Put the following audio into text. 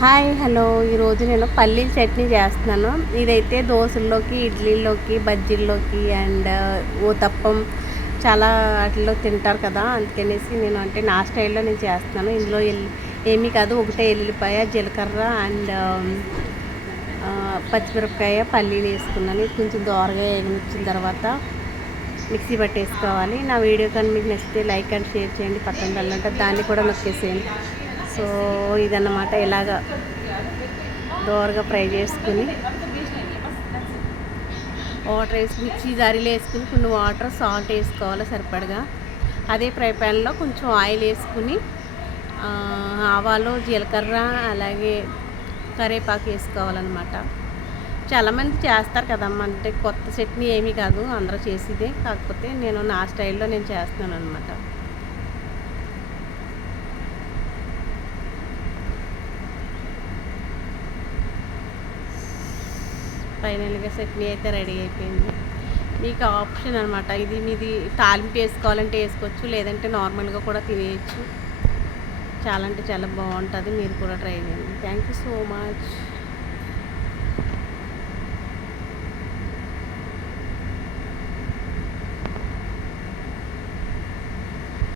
Hi hello ఈరోజు నేను పల్లీల చట్నీ చేస్తున్నాను. ఇదైతే దోశల్లోకి, ఇడ్లీలోకి, బజ్జీల్లోకి అండ్ ఊతప్పం చాలా వాటిల్లో తింటారు కదా. అందుకనేసి నేను నా స్టైల్లో నేను చేస్తున్నాను. ఇందులో ఏమీ కాదు, ఒకటే ఎల్లిపాయ, జీలకర్ర అండ్ పచ్చిమిరపకాయ, పల్లీలు వేసుకున్నాను. ఇది కొంచెం దోరగా వేగించిన తర్వాత మిక్సీ పట్టేసుకోవాలి. నా వీడియో కానీ మీకు నచ్చితే లైక్ అండ్ షేర్ చేయండి. పక్కన వెళ్ళంటే దాన్ని కూడా నొక్కేసేయండి. సో ఇదన్నమాట, ఇలాగా దోరగా ఫ్రై చేసుకుని వాటర్ వేసి మిక్సీ జారీలో వేసుకుని కొన్ని వాటర్, సాల్ట్ వేసుకోవాలి సరిపడగా. అదే ఫ్రై ప్యాన్లో కొంచెం ఆయిల్ వేసుకుని ఆవాలు, జీలకర్ర అలాగే కరివేపాకు వేసుకోవాలన్నమాట. చాలామంది చేస్తారు కదమ్మా, అంటే కొత్త చట్నీ ఏమీ కాదు, అందరూ చేసేదే. కాకపోతే నేను నా స్టైల్లో నేను చేస్తున్నాను అనమాట. ఫైనల్గా చట్నీ అయితే రెడీ అయిపోయింది. మీకు ఆప్షన్ అనమాట, ఇది మీది తాలింపు వేసుకోవాలంటే వేసుకోవచ్చు, లేదంటే నార్మల్గా కూడా తినేయచ్చు. చాలా అంటే చాలా బాగుంటుంది, మీరు కూడా ట్రై చేయండి. Thank you so much.